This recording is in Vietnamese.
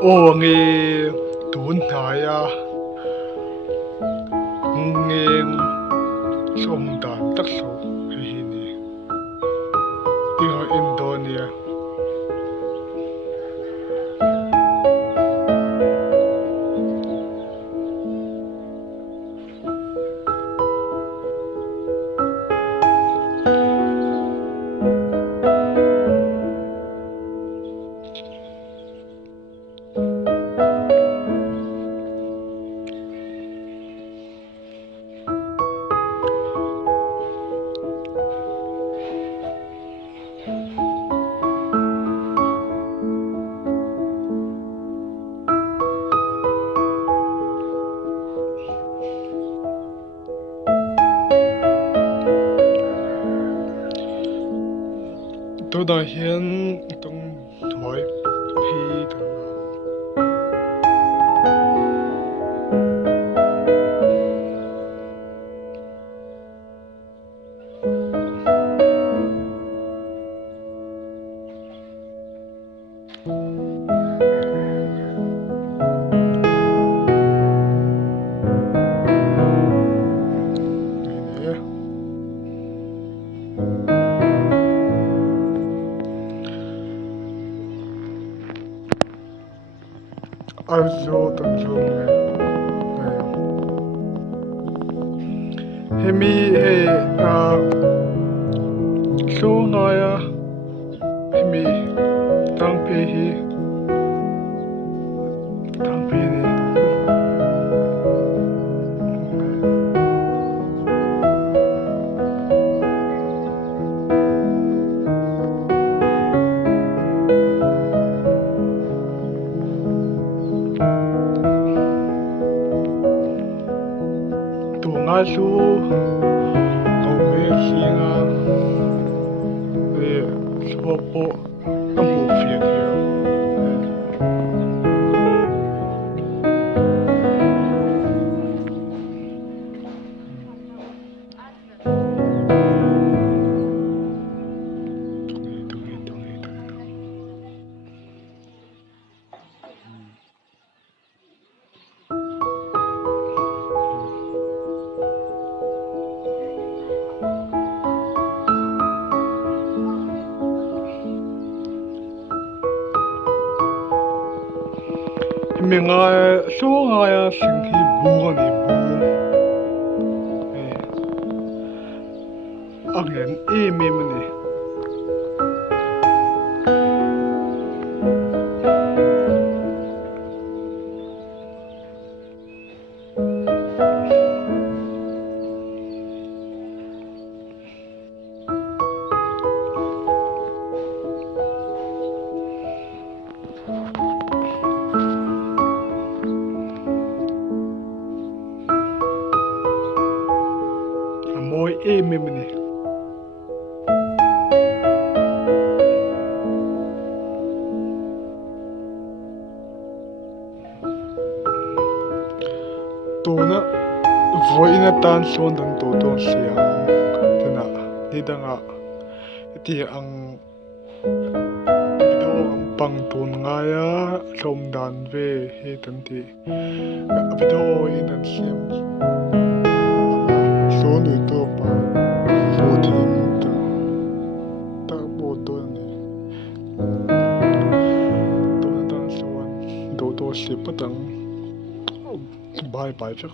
ô nghe tốn hại à nghe som đàn tắc số hay hi nè đi hỏi Indonesia tôi đã hiện trong thoại phi thằng nè also tầm dung nè hemi he số nói hemi tăng pe hi tăng pe nè tu nga su câu mê xi nga về số bộ âm bộ phiền hiểu mình số nga sinh hi bu này bu anh em này mỗi em này tu na voi na tan son dan tu tu siang tena di danga ti ang do ang pang tun nga ya som dan ve he tan ti video in an siam so ni to pa so tin to ta bo to ni to na tan son do to si patang bye bye chắc